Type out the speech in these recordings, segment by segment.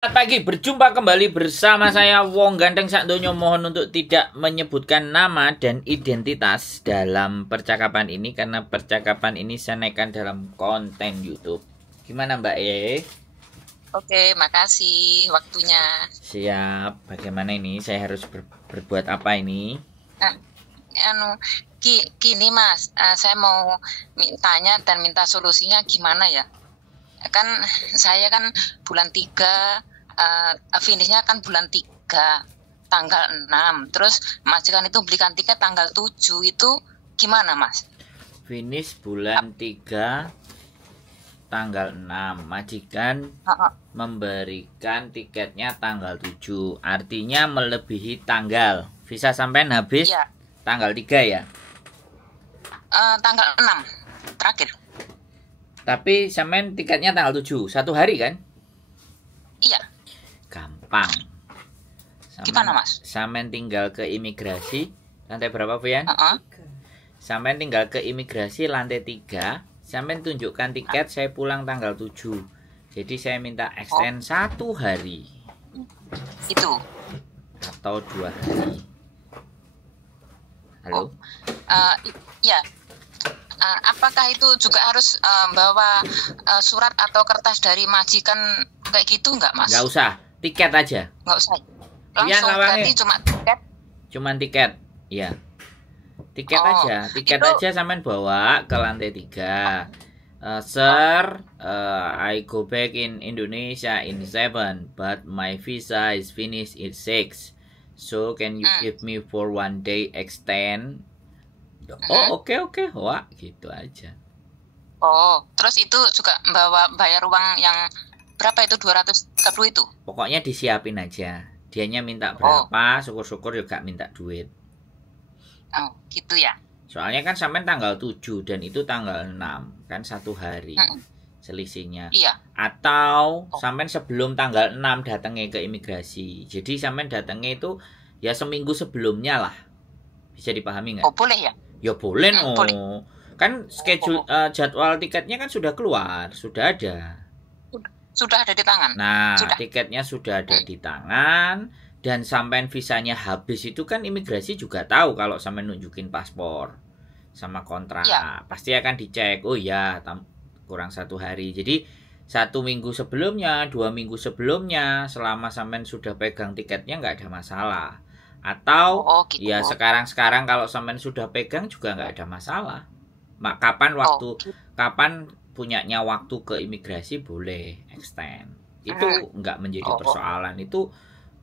Selamat pagi, berjumpa kembali bersama saya Wong Ganteng Sakdonyo. Mohon untuk tidak menyebutkan nama dan identitas dalam percakapan ini karena percakapan ini saya naikkan dalam konten YouTube. Gimana Mbak E? Oke, makasih waktunya. Siap. Bagaimana ini? Saya harus berbuat apa ini? Nah, gini Mas, saya mau tanya dan minta solusinya gimana ya? Kan saya kan bulan 3, finishnya kan bulan 3 tanggal 6. Terus majikan itu belikan tiket tanggal 7, itu gimana Mas? Finish bulan 3 tanggal 6. Majikan memberikan tiketnya tanggal 7. Artinya melebihi tanggal. Visa sampean habis Ya, tanggal 3 ya. tanggal 6 terakhir. Tapi sampean tiketnya tanggal 7. 1 hari kan? Iya, Gampang. gimana Mas? Sampean tinggal ke imigrasi lantai berapa, Fian? Sampean tinggal ke imigrasi lantai 3. Sampean tunjukkan tiket, saya pulang tanggal 7. Jadi saya minta extend 1 hari Itu. atau 2 hari. Halo? Ya. Apakah itu juga harus bawa surat atau kertas dari majikan kayak gitu nggak Mas? Nggak usah, tiket aja. Nggak usah. Iya, Langsung berarti cuma tiket. Cuman tiket, ya. Tiket aja, tiket itu... aja sampean bawa ke lantai 3. Sir, I go back in Indonesia in 7, but my visa is finished in 6. So can you give me for 1 day extend? Oh, oke. Wah, gitu aja. Oh, terus itu juga bawa bayar uang yang berapa itu, 230 itu? Pokoknya disiapin aja. Dianya minta berapa, syukur-syukur juga minta duit. Oh, gitu ya. Soalnya kan sampean tanggal 7 dan itu tanggal 6, kan 1 hari selisihnya. Iya. Atau sampean sebelum tanggal 6 datangnya ke imigrasi. Jadi sampean datangnya itu ya seminggu sebelumnya lah. Bisa dipahami nggak? Oh, boleh ya? Ya boleh no. Boleh. Kan schedule jadwal tiketnya kan sudah keluar, sudah ada. Sudah ada di tangan. Nah, sudah. Tiketnya sudah ada di tangan. Dan sampai visanya habis itu kan imigrasi juga tahu kalau sampai nunjukin paspor sama kontrak. Ya. Pasti akan dicek. Oh ya, kurang 1 hari. Jadi 1 minggu sebelumnya, 2 minggu sebelumnya, selama sampai sudah pegang tiketnya nggak ada masalah. Atau gitu. Ya sekarang kalau sampai sudah pegang juga nggak ada masalah. Kapan punyanya waktu ke imigrasi boleh extend. Itu nggak menjadi persoalan. Itu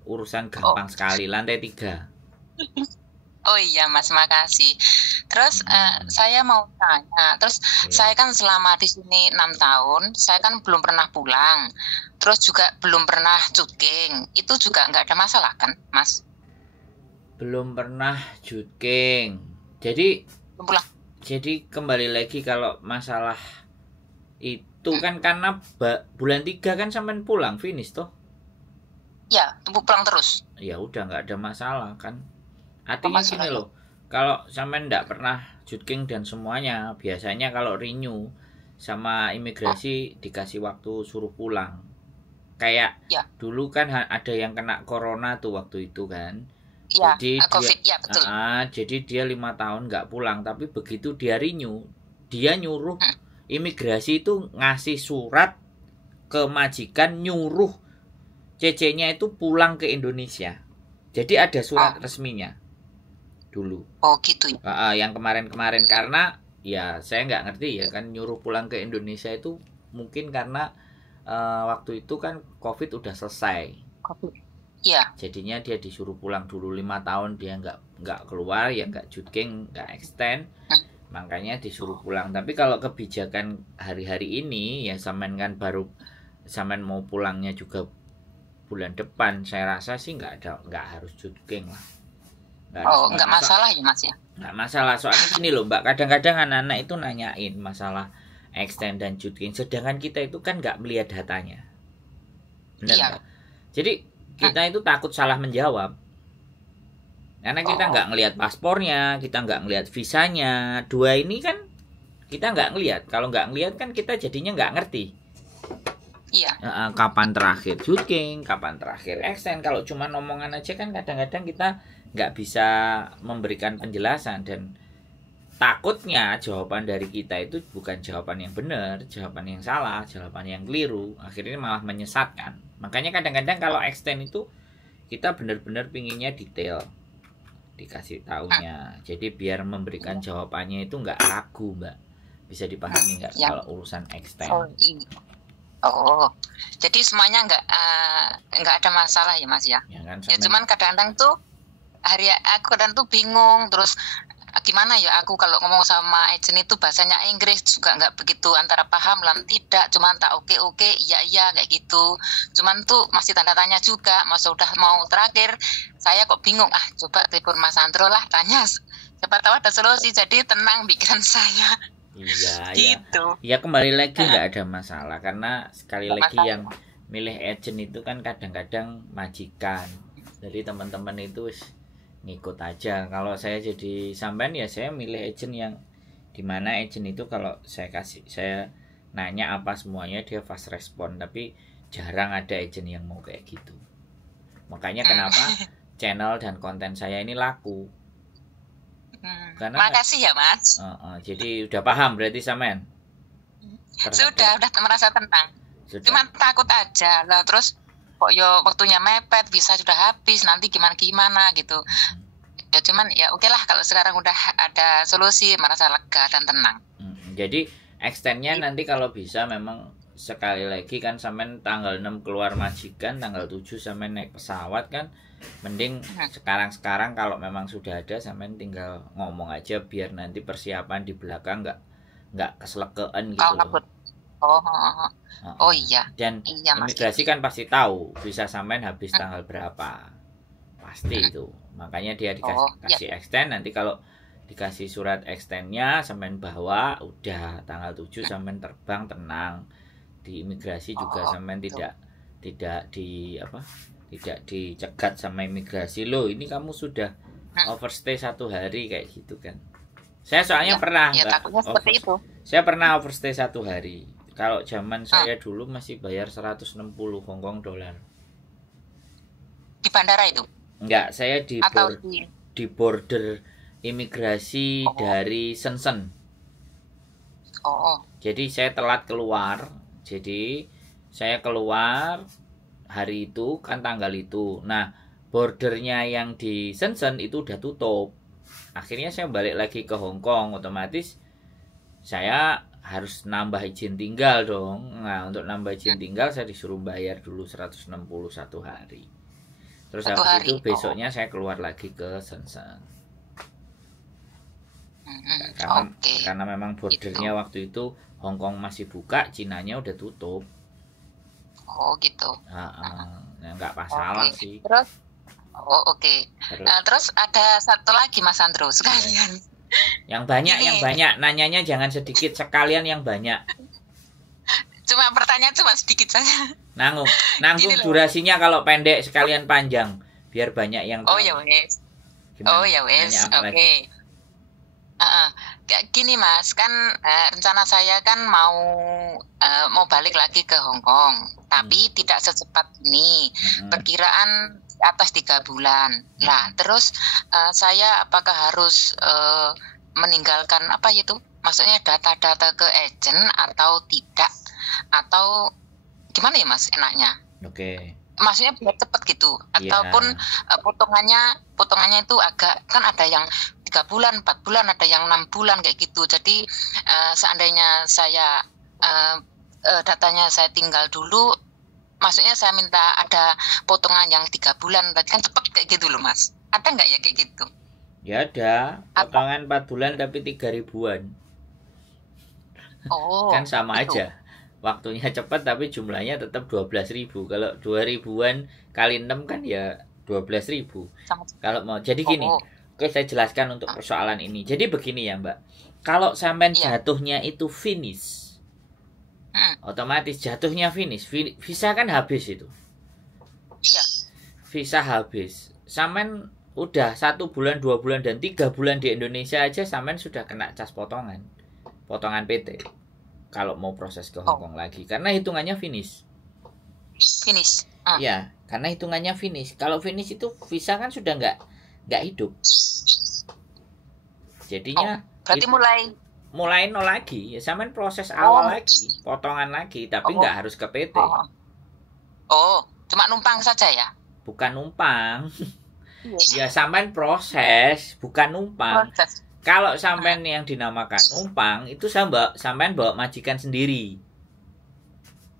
urusan gampang sekali, lantai 3. Oh iya Mas, makasih. Terus saya mau tanya, terus saya kan selama di sini 6 tahun, saya kan belum pernah pulang. Terus juga belum pernah cuting. Itu juga nggak ada masalah kan, Mas? Belum pernah cuting. Jadi belum pulang. Jadi kembali lagi kalau masalah itu kan karena bulan 3 kan sampean pulang finish toh? Ya, tunggu pulang terus. Ya udah nggak ada masalah kan. Artinya gini loh, kalau sampean nggak pernah juking dan semuanya, biasanya kalau renew sama imigrasi dikasih waktu suruh pulang. Kayak dulu kan ada yang kena corona tuh waktu itu kan. Ya, COVID, ya betul. Jadi dia 5 tahun nggak pulang, tapi begitu dia renew, dia nyuruh imigrasi itu ngasih surat ke majikan nyuruh CC-nya itu pulang ke Indonesia. Jadi ada surat resminya dulu. Oh gitu ya. Yang kemarin-kemarin karena ya saya nggak ngerti ya kan nyuruh pulang ke Indonesia itu mungkin karena waktu itu kan COVID udah selesai. COVID. Iya. Jadinya dia disuruh pulang dulu 5 tahun dia nggak keluar ya nggak juking nggak extend. Makanya disuruh pulang. Tapi kalau kebijakan hari-hari ini ya sampean kan baru sampean mau pulangnya juga bulan depan, saya rasa sih nggak harus juking lah. Nggak masalah ya Mas ya? Nggak masalah, soalnya gini loh Mbak, kadang-kadang anak-anak itu nanyain masalah extend dan juking, sedangkan kita itu kan nggak melihat datanya. Benar nggak? Jadi kita itu takut salah menjawab. Karena kita nggak ngelihat paspornya, kita nggak ngelihat visanya. 2 ini kan kita nggak ngelihat. Kalau nggak ngelihat kan kita jadinya nggak ngerti. Iya. Kapan terakhir shooting, kapan terakhir extend. Kalau cuma omongan aja kan kadang-kadang kita nggak bisa memberikan penjelasan, dan takutnya jawaban dari kita itu bukan jawaban yang benar, jawaban yang salah, jawaban yang keliru, akhirnya malah menyesatkan. Makanya kadang-kadang kalau extend itu kita benar-benar pinginnya detail, dikasih taunya, jadi biar memberikan jawabannya itu nggak ragu, Mbak. Bisa dipahami nggak Ya. kalau urusan extend? Jadi semuanya nggak ada masalah ya Mas ya. Ya kan, Ya cuman kadang-kadang tuh aku kadang tuh bingung, terus gimana ya aku kalau ngomong sama agent itu bahasanya Inggris juga nggak begitu antara paham lah tidak, cuman tak oke iya kayak gitu. Cuman tuh masih tanda tanya juga, masa udah mau terakhir saya kok bingung. Coba telepon Mas Andro lah, tanya siapa tahu ada solusi, jadi tenang pikiran saya. Iya, gitu. Ya kembali lagi nggak ada masalah, karena sekali lagi yang milih agent itu kan kadang-kadang majikan, jadi teman-teman itu ngikut aja. Kalau saya jadi sampean ya saya milih agent yang dimana agent itu kalau saya nanya apa semuanya dia fast respon, tapi jarang ada agent yang mau kayak gitu. Makanya kenapa channel dan konten saya ini laku. Karena makasih ya Mas. Jadi udah paham berarti sampean? Sudah merasa tenang. Cuma takut aja lah, terus kok yo waktunya mepet, bisa sudah habis, nanti gimana gitu. Ya cuman ya oke lah, kalau sekarang udah ada solusi, merasa lega dan tenang. Jadi extendnya nanti kalau bisa memang sekali lagi kan sampean tanggal 6 keluar majikan, tanggal 7 sampean naik pesawat kan, mending sekarang kalau memang sudah ada sampean tinggal ngomong aja biar nanti persiapan di belakang nggak keselekean gitu loh. Oh iya. Dan imigrasi kan pasti tahu bisa sampean habis tanggal berapa, pasti itu. Makanya dia dikasih extend. Nanti kalau dikasih surat extendnya sampean bawa, udah tanggal 7 sampean terbang tenang. Di imigrasi juga sampean tidak dicegat sama imigrasi, loh ini kamu sudah overstay 1 hari kayak gitu kan. Saya soalnya pernah saya pernah overstay 1 hari. Kalau zaman saya dulu masih bayar 160 Hongkong dolar. Di bandara itu? Enggak, saya di border imigrasi dari Shenzhen. Jadi saya telat keluar. Jadi saya keluar hari itu kan tanggal itu. Nah, bordernya yang di Shenzhen itu udah tutup. Akhirnya saya balik lagi ke Hong Kong, otomatis saya harus nambah izin tinggal dong. Nah, untuk nambah izin tinggal saya disuruh bayar dulu 160 1 hari. Terus habis itu besoknya saya keluar lagi ke Shenzhen. Karena memang bordernya waktu itu Hong Kong masih buka, Cinanya udah tutup. Gitu. Nggak masalah sih. Terus terus ada satu lagi Mas Andro sekalian. Yang banyak nanyanya jangan sedikit, sekalian yang banyak. Cuma pertanyaan cuma sedikit saja. Nanggung durasinya kalau pendek sekalian panjang biar banyak yang tahu. Ya wes. Oke. Gini Mas, kan rencana saya kan mau balik lagi ke Hong Kong, tapi tidak secepat ini. Perkiraan atas 3 bulan. Nah, terus saya apakah harus meninggalkan apa itu? Maksudnya data-data ke agent atau tidak? Atau gimana ya Mas enaknya? Maksudnya biar cepat gitu, ataupun potongannya itu agak, kan ada yang 3 bulan, 4 bulan, ada yang 6 bulan kayak gitu. Jadi seandainya saya datanya saya tinggal dulu, maksudnya saya minta ada potongan yang 3 bulan, berarti kan cepat kayak gitu loh Mas. Ada nggak ya kayak gitu? Ya ada, potongan 4 bulan tapi 3 ribuan. Kan sama itu aja. Waktunya cepat tapi jumlahnya tetap 12.000. Kalau 2 ribuan kali 6 kan ya 12.000. Kalau mau jadi gini. Oke, saya jelaskan untuk persoalan ini. Jadi begini ya Mbak. Kalau sampean jatuhnya itu finish, otomatis jatuhnya finish. Visa kan habis itu. Visa habis. Sampean udah 1 bulan, 2 bulan, dan 3 bulan di Indonesia aja sampean sudah kena cas potongan PT. Kalau mau proses ke Hong Kong lagi, karena hitungannya finish. Finish. Ya, karena hitungannya finish. Kalau finish itu visa kan sudah nggak hidup. Jadinya berarti mulai nol lagi. Ya sampean proses awal lagi, potongan lagi, tapi nggak harus ke PT. Cuma numpang saja ya? Bukan numpang. Ya sampean proses, bukan numpang. Kalau sampean yang dinamakan numpang itu sampean bawa majikan sendiri.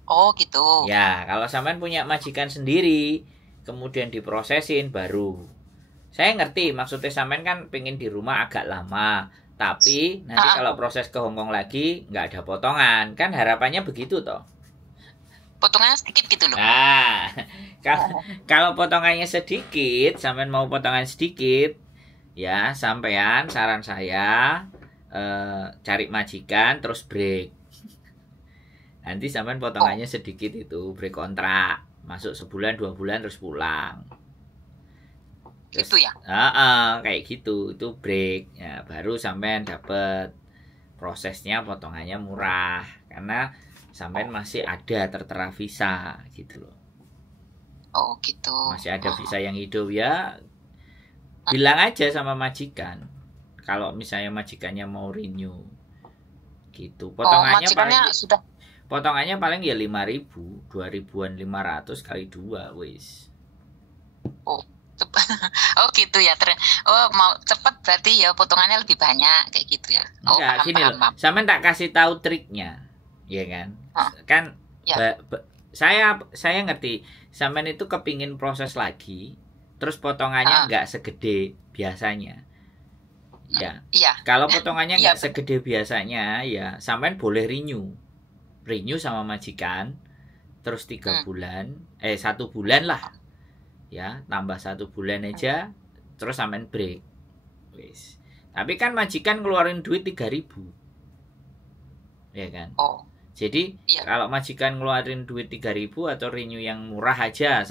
Oh gitu. Ya, kalau sampean punya majikan sendiri, kemudian diprosesin baru. Saya ngerti maksudnya sampean kan pengen di rumah agak lama, tapi nanti kalau proses ke Hongkong lagi nggak ada potongan, kan harapannya begitu toh. Potongannya sedikit gitu loh. Nah, kalau potongannya sedikit, sampean mau potongan sedikit, ya sampean saran saya cari majikan terus break. Nanti sampean potongannya sedikit itu break kontrak, masuk sebulan 2 bulan terus pulang. Terus, gitu ya? Kayak gitu, itu break. Ya, baru sampean dapat prosesnya potongannya murah karena sampean masih ada tertera visa gitu loh. Oh gitu. Masih ada visa yang hidup ya. Bilang aja sama majikan. Kalau misalnya majikannya mau renew. Gitu. Potongannya potongannya paling ya 5.000, 2.500 kali 2 wis. Oh gitu ya. Mau cepat berarti ya potongannya lebih banyak kayak gitu ya. Enggak, gini loh. Sampean tak kasih tahu triknya. Ya kan? Kan ya. Saya ngerti. Sampean itu kepingin proses lagi, terus potongannya enggak segede biasanya. Ya. Iya. Kalau potongannya enggak segede biasanya, ya sampean boleh renew. Renew sama majikan terus 3 bulan 1 bulan lah. Ya, tambah 1 bulan aja terus sampean break. Wis. Tapi kan majikan ngeluarin duit 3.000. Ya kan? Jadi kalau majikan ngeluarin duit 3.000 atau renew yang murah aja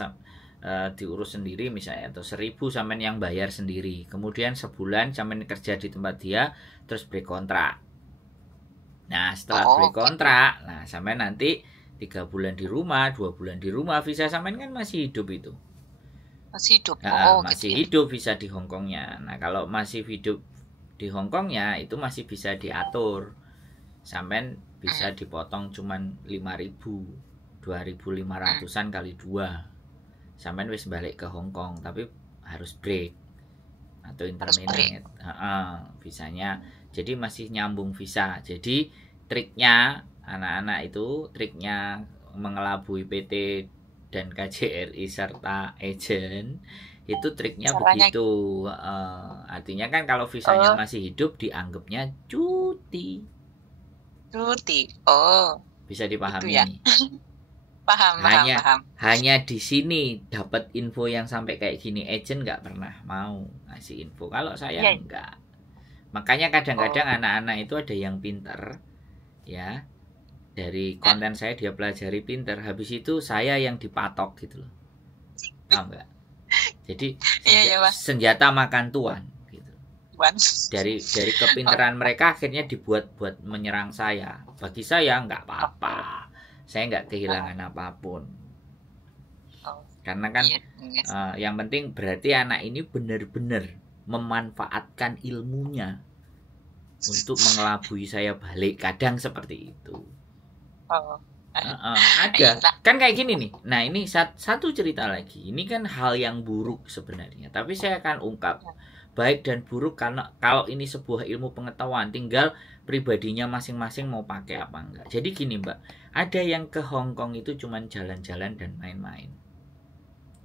diurus sendiri misalnya atau 1.000 sampean yang bayar sendiri. Kemudian sebulan sampean kerja di tempat dia terus break kontrak. Nah, setelah break kontrak, nah sampean nanti 3 bulan di rumah, 2 bulan di rumah, visa sampean kan masih hidup itu. Masih hidup. Masih gitu hidup visa di Hongkongnya. Nah, kalau masih hidup di Hongkongnya itu masih bisa diatur. Sampean bisa dipotong cuman 5.000, 2.500-an kali 2. Sampean wis balik ke Hongkong, tapi harus break atau intermittent. Visanya jadi masih nyambung visa. Jadi triknya anak-anak itu, triknya mengelabui PT dan KJRI serta agen itu triknya begitu. Artinya kan kalau visanya masih hidup dianggapnya cuti. Bisa dipahami. Ya. Paham. Hanya di sini dapat info yang sampai kayak gini, agen nggak pernah mau ngasih info. Kalau saya enggak. Makanya kadang-kadang anak-anak itu ada yang pinter, ya. Dari konten saya dia pelajari pinter. Habis itu saya yang dipatok gitu loh. Paham nggak? Jadi senjata makan tuan gitu. Dari kepinteran mereka akhirnya dibuat menyerang saya. Bagi saya nggak apa-apa. Saya nggak kehilangan apapun. Karena kan yang penting berarti anak ini benar-benar memanfaatkan ilmunya untuk mengelabui saya balik. Kadang seperti itu. Ada kan kayak gini nih. Nah, ini satu cerita lagi. Ini kan hal yang buruk sebenarnya, tapi saya akan ungkap baik dan buruk karena kalau ini sebuah ilmu pengetahuan, tinggal pribadinya masing-masing mau pakai apa enggak. Jadi gini, Mbak, ada yang ke Hongkong itu cuman jalan-jalan dan main-main.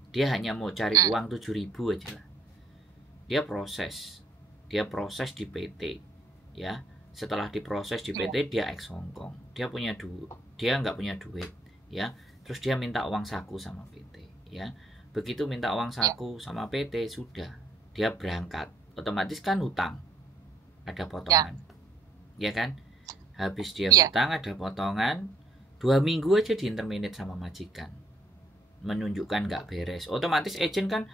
Dia hanya mau cari uang 7.000 aja lah. Dia proses di PT, ya. Setelah diproses di PT dia ex Hongkong. Dia nggak punya duit, ya. Terus dia minta uang saku sama PT, ya. Begitu minta uang saku sama PT sudah, dia berangkat. Otomatis kan hutang. Ada potongan. Ya kan? Habis dia hutang ada potongan. 2 minggu aja di interminate sama majikan. Menunjukkan nggak beres. Otomatis agent kan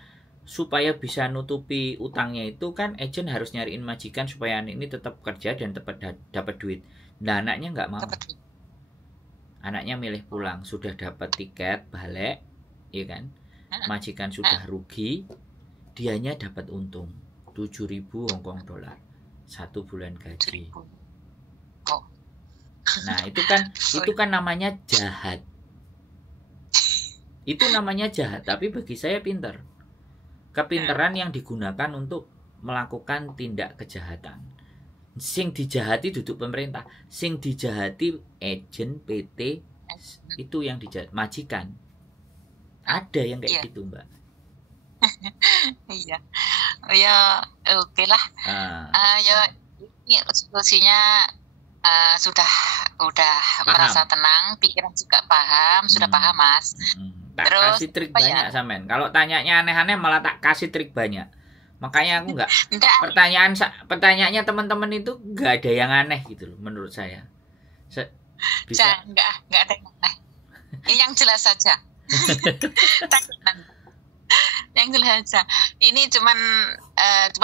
supaya bisa nutupi utangnya itu kan agent harus nyariin majikan supaya ini tetap kerja dan dapat duit. Nah, anaknya nggak mau. anaknya milih pulang, sudah dapat tiket balik, ya kan? Majikan sudah rugi, dianya dapat untung 7.000 Hongkong dolar 1 bulan gaji. Nah, itu kan namanya jahat. Itu namanya jahat, tapi bagi saya pinter. Kepinteran yang digunakan untuk melakukan tindak kejahatan. Sing dijahati duduk pemerintah, sing dijahati agen PT, itu yang dijahat majikan. Ada yang kayak gitu, Mbak. Iya, ya oke lah. Ya ini solusinya sudah merasa tenang, pikiran juga paham, sudah paham, Mas. Tak terus kasih trik banyak Samen. Kalau tanyanya aneh-aneh malah tak kasih trik banyak. Makanya aku enggak. Pertanyaannya teman-teman itu enggak ada yang aneh gitu loh menurut saya. Bisa enggak ada yang aneh. Yang jelas saja. Yang jelas saja. Ini cuman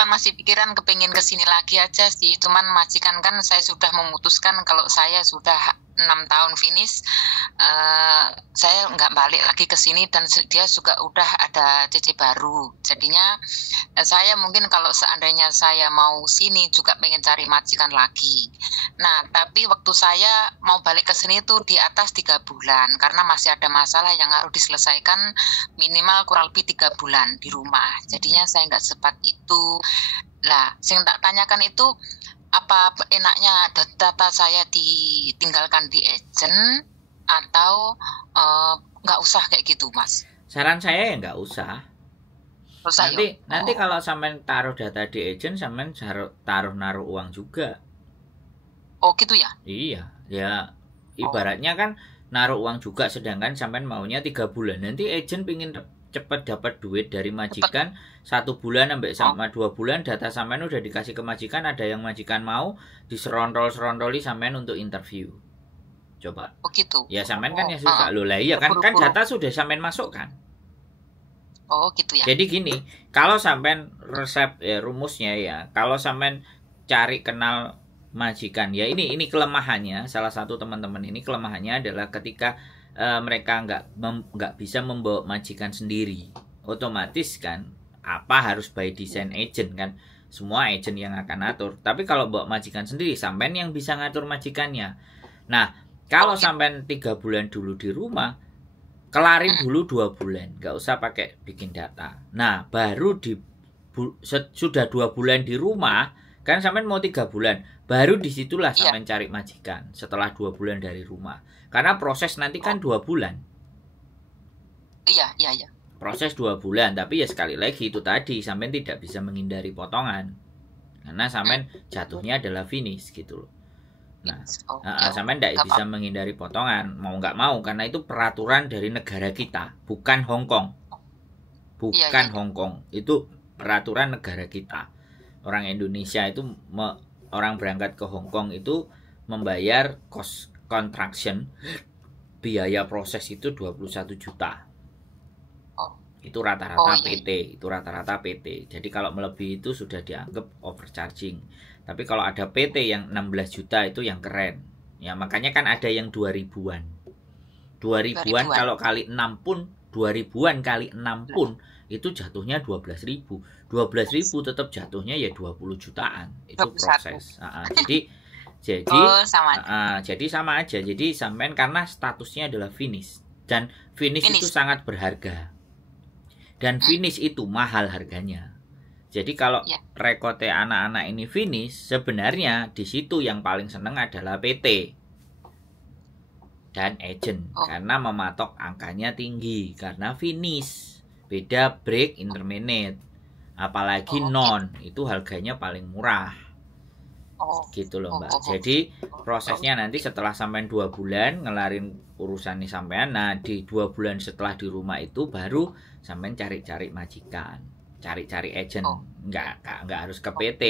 masih pikiran kepengin kesini lagi aja sih. Cuman majikan kan saya sudah memutuskan kalau saya sudah 6 tahun finish, saya nggak balik lagi ke sini, dan dia juga udah ada CC baru. Jadinya saya mungkin kalau seandainya saya mau sini juga pengen cari majikan lagi. Nah, tapi waktu saya mau balik ke sini tuh di atas 3 bulan karena masih ada masalah yang harus diselesaikan minimal kurang lebih 3 bulan di rumah. Jadinya saya nggak sempat itu. Lah, yang tak tanyakan itu apa enaknya data saya ditinggalkan di agent atau nggak usah kayak gitu, Mas? Saran saya ya nggak usah. Nanti kalau sampean taruh data di agent, sampean taruh naruh uang juga. Oh gitu ya? Iya, ya ibaratnya kan naruh uang juga, sedangkan sampean maunya 3 bulan. Nanti agent pingin cepat dapat duit dari majikan 1 bulan sampai 2 bulan, data sampean udah dikasih ke majikan, ada yang majikan mau diserondoli sampean untuk interview. Coba. Oh gitu. Ya sampean kan ya suka loh lah, iya kan data sudah sampean masukkan. Oh gitu ya. Jadi gini, kalau sampean resep rumusnya ya, kalau sampean cari kenal majikan ya, ini kelemahannya, salah satu teman-teman ini kelemahannya adalah ketika mereka nggak bisa membawa majikan sendiri, otomatis kan harus by design agent kan, semua agent yang akan atur. Tapi kalau bawa majikan sendiri, sampean yang bisa ngatur majikannya. Nah, kalau sampean 3 bulan dulu di rumah, kelarin dulu 2 bulan, nggak usah pakai bikin data. Nah, baru sudah 2 bulan di rumah kan, sampean mau 3 bulan, baru disitulah sampean cari majikan setelah 2 bulan dari rumah. Karena proses nanti kan 2 bulan. Iya. Proses 2 bulan, tapi ya sekali lagi itu tadi, sampean tidak bisa menghindari potongan. Karena sampean jatuhnya adalah finish gitu loh. Nah, sampean tidak bisa menghindari potongan, mau nggak mau, karena itu peraturan dari negara kita, bukan Hong Kong. Bukan Hong Kong, itu peraturan negara kita. Orang Indonesia itu orang berangkat ke Hong Kong itu membayar cost contraction, biaya proses itu 21 juta. Itu rata-rata PT, itu rata-rata PT. Jadi kalau melebihi itu sudah dianggap overcharging. Tapi kalau ada PT yang 16 juta itu yang keren. Ya makanya kan ada yang 2000-an. 2000-an kalau kali 6 pun, 2000-an kali 6 pun itu jatuhnya 12.000. 12.000 tetap jatuhnya ya 20 jutaan. Itu proses. Jadi sama aja. Jadi sampean karena statusnya adalah finish, dan finish itu sangat berharga. Dan finish itu mahal harganya. Jadi kalau rekote anak-anak ini finish, sebenarnya di situ yang paling seneng adalah PT dan agent karena mematok angkanya tinggi karena finish. Beda break, intermediate, apalagi non, itu harganya paling murah. Gitu loh Mbak. Jadi prosesnya nanti setelah sampean 2 bulan ngelarin urusan nih sampean, nah di 2 bulan setelah di rumah itu baru sampean cari-cari majikan, cari-cari agent. Enggak harus ke PT.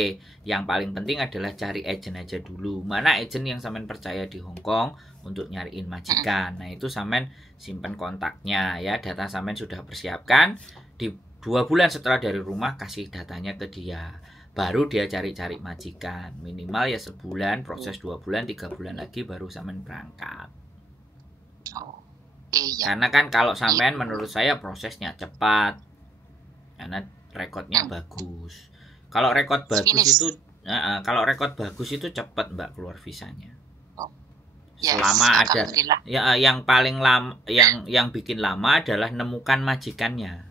Yang paling penting adalah cari agent aja dulu. Mana agent yang sampean percaya di Hong Kong untuk nyariin majikan. Nah itu sampean simpen kontaknya ya, data sampean sudah persiapkan. Di 2 bulan setelah dari rumah kasih datanya ke dia. Baru dia cari-cari majikan, minimal ya sebulan, proses 2 bulan, 3 bulan lagi baru sampean berangkat. Oh, iya. Karena kan kalau sampean menurut saya prosesnya cepat. Karena rekodnya bagus. Kalau rekod bagus itu kalau rekod bagus itu cepat Mbak keluar visanya. Yes, selama ada ya yang paling lama yang bikin lama adalah nemukan majikannya.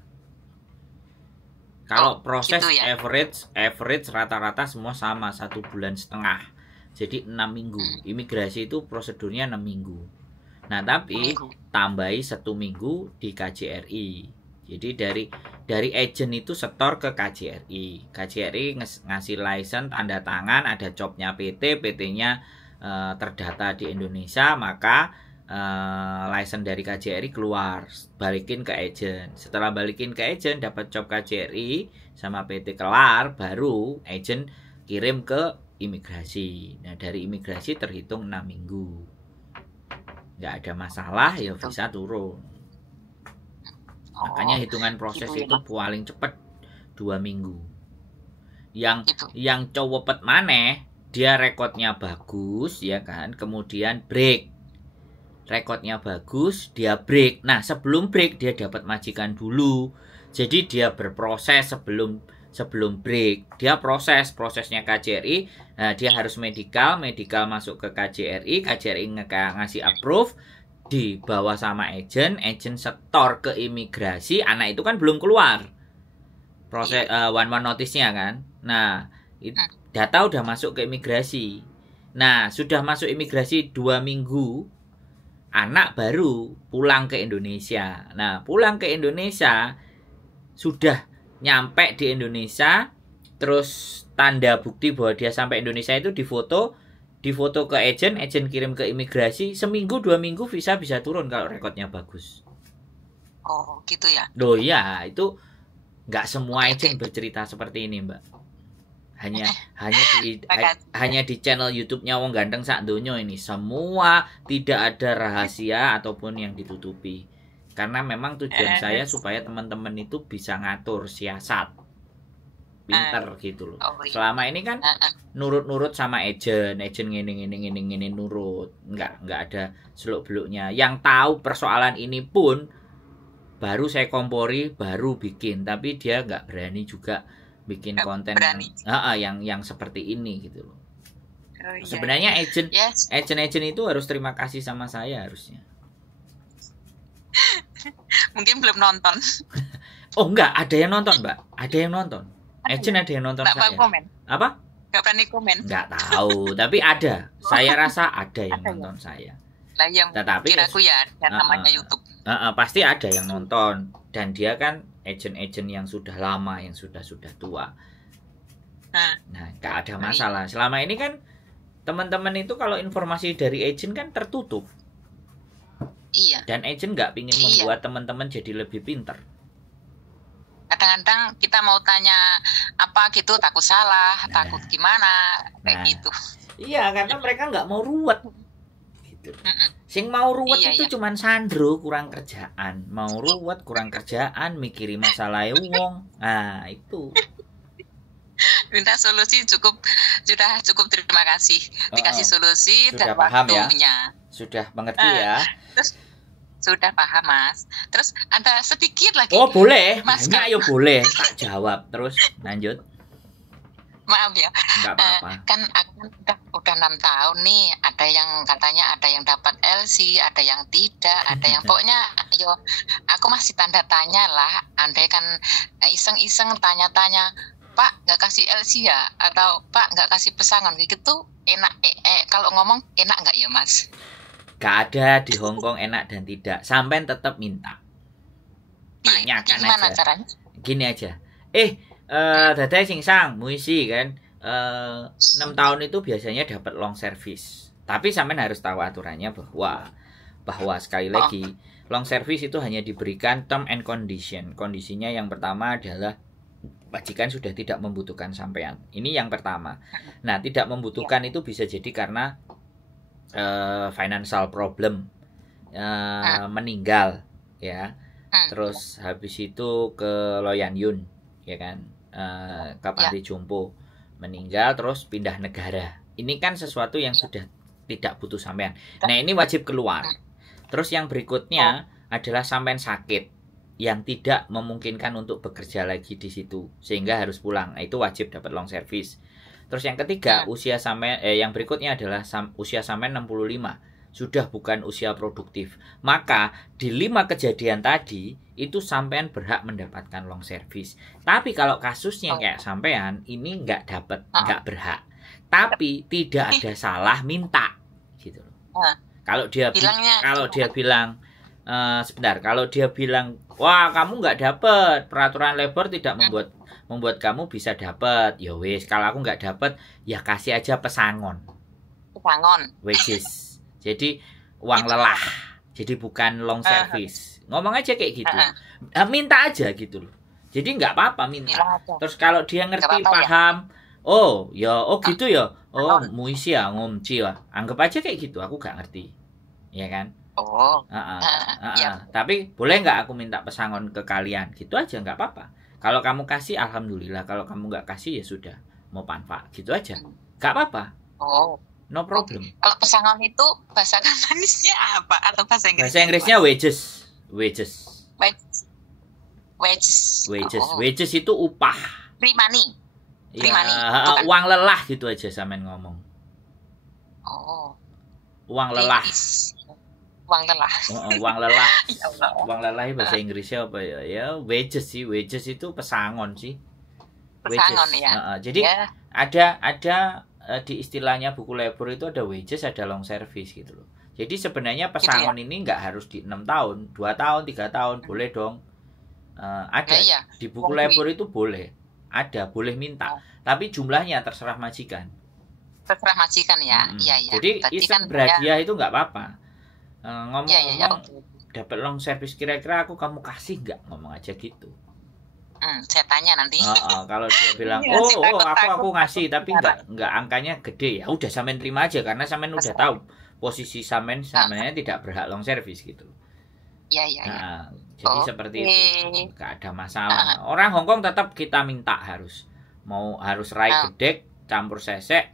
Kalau proses gitu ya? average rata-rata semua sama 1,5 bulan. Jadi 6 minggu. Imigrasi itu prosedurnya 6 minggu. Nah, tapi tambahi 1 minggu di KJRI. Jadi dari agent itu setor ke KJRI. KJRI ngasih license, tanda tangan, ada jobnya PT, PT-nya terdata di Indonesia, maka license dari KJRI keluar, balikin ke agent. Setelah balikin ke agent, dapat job KJRI sama PT kelar, baru agent kirim ke imigrasi. Nah, dari imigrasi terhitung 6 minggu. Nggak ada masalah, ya visa turun. Makanya hitungan proses gitu itu paling cepat 2 minggu. Yang cowopet maneh, dia rekodnya bagus ya kan, kemudian break. Rekodnya bagus, dia break. Nah, sebelum break dia dapat majikan dulu. Jadi dia berproses sebelum break. Dia prosesnya KJRI. Nah, dia harus medical masuk ke KJRI, KJRI ngasih approve, dibawa sama agent setor ke imigrasi. Anak itu kan belum keluar proses one notice-nya kan. Nah, data udah masuk ke imigrasi. Nah, sudah masuk imigrasi 2 minggu, anak baru pulang ke Indonesia. Nah, pulang ke Indonesia, sudah nyampe di Indonesia, terus tanda bukti bahwa dia sampai Indonesia itu difoto ke agent kirim ke imigrasi, 1-2 minggu visa bisa turun kalau rekodnya bagus. Oh, gitu ya? Loh ya, itu nggak semua agent bercerita seperti ini, Mbak. Hanya di channel YouTube-nya Wong Ganteng Sak Donya ini semua tidak ada rahasia ataupun yang ditutupi. Karena memang tujuan saya supaya teman-teman itu bisa ngatur siasat. Pinter gitu loh. Selama ini kan nurut-nurut sama agent ngene nurut. Enggak ada seluk-beluknya. Yang tahu persoalan ini pun baru saya kompori, baru bikin, tapi dia nggak berani juga bikin konten yang seperti ini gitu loh. Sebenarnya agent itu harus terima kasih sama saya harusnya. Mungkin belum nonton. Oh enggak, ada yang nonton Mbak, ada yang nonton. Agent ada yang nonton saya. Komen. Apa? Gak berani komen. Nggak tahu, tapi ada. Saya rasa ada yang nonton saya. Lah yang kiraku ya namanya YouTube. Pasti ada yang nonton, dan dia kan agent yang sudah lama, yang sudah tua. Nah, nggak ada masalah. Selama ini kan teman-teman itu kalau informasi dari agent kan tertutup. Iya. Dan agent nggak pingin membuat teman-teman jadi lebih pintar. Kadang-kadang kita mau tanya apa gitu, takut salah, takut gimana, kayak gitu. Iya, karena mereka nggak mau ruwet. Sing mau ruwet itu cuman Sandro kurang kerjaan, mau ruwet kurang kerjaan, mikirin masalah wong. Nah, itu. Minta solusi sudah cukup, terima kasih. Dikasih solusi sudah dan paham waktunya. Ya? Sudah mengerti ya? Terus sudah paham, Mas. Terus ada sedikit lagi. Oh, boleh. Mas, ayo boleh. Tak jawab terus lanjut. Maaf ya. Enggak apa-apa. Kan aku udah 6 tahun nih. Ada yang katanya ada yang dapat LC, ada yang tidak, ada yang pokoknya aku masih tanda tanya lah. Andai kan iseng-iseng tanya-tanya, Pak nggak kasih LC ya? Atau Pak nggak kasih pesangon gitu, enak kalau ngomong enak nggak ya Mas? Gak ada di Hongkong enak dan tidak. Sampai tetap minta. Tanyakan gimana aja. Caranya? Gini aja. Dadai singsang, muisi kan. 6 tahun itu biasanya dapat long service. Tapi sampean harus tahu aturannya bahwa sekali lagi long service itu hanya diberikan term and condition. Kondisinya yang pertama adalah majikan sudah tidak membutuhkan sampean. Ini yang pertama. Nah, tidak membutuhkan itu bisa jadi karena financial problem, meninggal ya. Terus habis itu ke Loyan Yun ya kan, ke Panti Jompo, meninggal terus pindah negara. Ini kan sesuatu yang sudah tidak butuh sampean. Nah, ini wajib keluar. Terus yang berikutnya adalah sampean sakit yang tidak memungkinkan untuk bekerja lagi di situ sehingga harus pulang. Nah, itu wajib dapat long service. Terus yang ketiga, usia sampean yang berikutnya adalah usia sampean 65. Sudah bukan usia produktif. Maka di 5 kejadian tadi itu sampean berhak mendapatkan long service. Tapi kalau kasusnya kayak sampean ini nggak dapat, nggak berhak. Tapi tidak ada salah minta gitu loh. Kalau dia bilang sebentar, kalau dia bilang wah kamu nggak dapat, peraturan labor tidak membuat kamu bisa dapat, ya wes kalau aku nggak dapat ya kasih aja pesangon wages, jadi uang lelah, jadi bukan long service. Ngomong aja kayak gitu, minta aja gitu loh. Jadi nggak apa-apa minta. Terus kalau dia ngerti paham, oh gitu ya, muisi ya ngomci ya, anggap aja kayak gitu. Aku nggak ngerti, ya kan? Tapi boleh nggak aku minta pesangon ke kalian? Gitu aja nggak apa-apa. Kalau kamu kasih alhamdulillah, kalau kamu nggak kasih ya sudah, mau panfa gitu aja, nggak apa-apa. No problem. Kalau pesangon itu bahasa Kananisnya apa atau bahasa Inggrisnya? Bahasa Inggrisnya wages. Wages itu upah. Free money. Uang lelah gitu aja sampean ngomong. Uang lelah. Uang lelah. Uang lelah. Uang lelah bahasa Inggrisnya apa ya? Ya wages sih. Wages itu pesangon sih. Pesangon wages. Ya. Jadi ada di istilahnya buku labor itu ada wages, ada long service gitu loh. Jadi sebenarnya pesangon ini nggak harus di 6 tahun, 2 tahun, 3 tahun, boleh dong. Ada di buku labor itu boleh. Ada, boleh minta. Tapi jumlahnya terserah majikan. Terserah majikan ya. Jadi iseng berhadiah itu nggak apa-apa. Ngomong-ngomong dapat long service, kira-kira kamu kasih nggak, ngomong aja gitu. Saya tanya nanti. Kalau dia bilang aku ngasih tapi nggak angkanya gede, ya udah sampean terima aja karena sampean udah tahu posisi sampean sebenarnya tidak berhak long service gitu. Jadi seperti itu, nggak ada masalah. Orang Hongkong tetap kita minta harus rai gedek campur sesek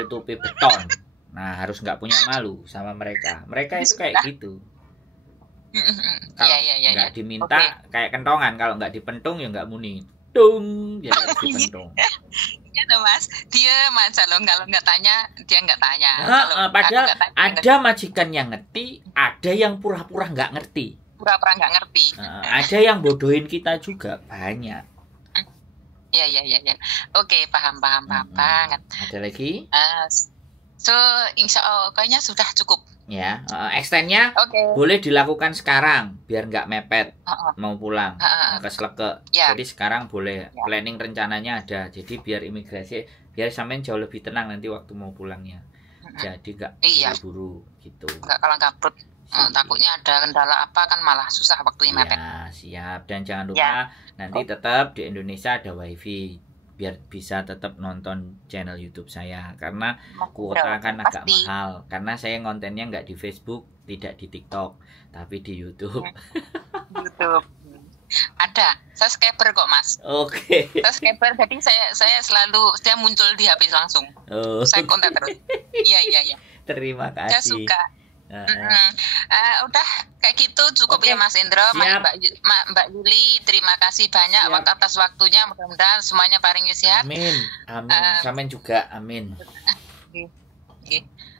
tutupi beton. Nah harus nggak punya malu sama mereka itu kayak gitu. Kalau nggak diminta kayak kentongan, kalau nggak dipentung ya nggak muni dung, jadi harus dipentung. Ya tuh Mas, dia aja loh, kalau nggak tanya dia nggak tanya. Padahal ada majikan yang ngerti, ada yang pura-pura nggak ngerti. Ada yang bodohin kita juga banyak. Ya. Oke, paham banget. Ada lagi? So insya Allah kayaknya sudah cukup. Ya, extendnya boleh dilakukan sekarang biar nggak mepet mau pulang ke Sleke. Jadi sekarang boleh, planning rencananya ada. Jadi biar imigrasi, biar sampean jauh lebih tenang nanti waktu mau pulangnya. Jadi nggak buru-buru gitu. Nggak kalang kabut. Takutnya ada kendala apa kan malah susah waktunya mepet. Ya, siap. Dan jangan lupa nanti tetap di Indonesia ada wifi biar bisa tetap nonton channel YouTube saya, karena kuota kan agak mahal karena saya kontennya nggak di Facebook, tidak di TikTok, tapi di YouTube. Ada subscriber kok Mas. Subscriber, jadi saya selalu dia muncul di HP langsung. Saya konten terus. Iya. Terima kasih. Saya suka. Udah kayak gitu cukup ya Mas Indro. Mbak Yuli, terima kasih banyak atas waktunya, mudah-mudahan semuanya paling sehat. Amin. Sampean juga amin.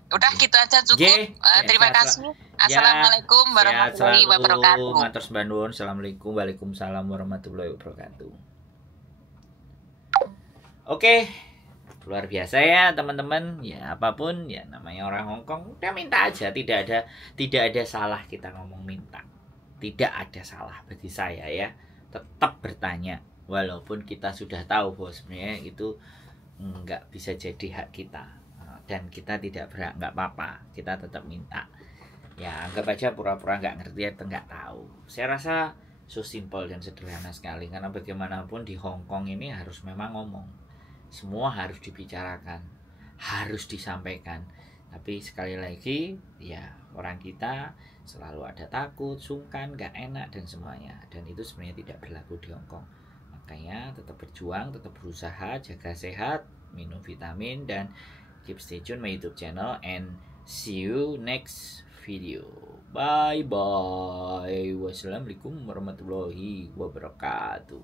Udah gitu aja cukup. Terima kasih. Assalamualaikum warahmatullahi wabarakatuh. Matur nuwun. Assalamualaikum. Waalaikumsalam warahmatullahi wabarakatuh. Oke. Luar biasa ya teman-teman, ya apapun ya namanya orang Hongkong, udah minta aja, tidak ada salah kita ngomong minta, tidak ada salah bagi saya ya, tetap bertanya walaupun kita sudah tahu bahwa sebenarnya itu nggak bisa jadi hak kita dan kita tidak berhak, nggak apa-apa, kita tetap minta ya, anggap aja pura-pura nggak ngerti atau nggak tahu. Saya rasa so simple dan sederhana sekali, karena bagaimanapun di Hongkong ini harus memang ngomong. Semua harus dibicarakan, harus disampaikan. Tapi sekali lagi, ya orang kita selalu ada takut, sungkan, gak enak dan semuanya. Dan itu sebenarnya tidak berlaku di Hongkong. Makanya tetap berjuang, tetap berusaha, jaga sehat, minum vitamin, dan keep stay tune my YouTube channel and See you next video. Bye bye. Wassalamualaikum warahmatullahi wabarakatuh.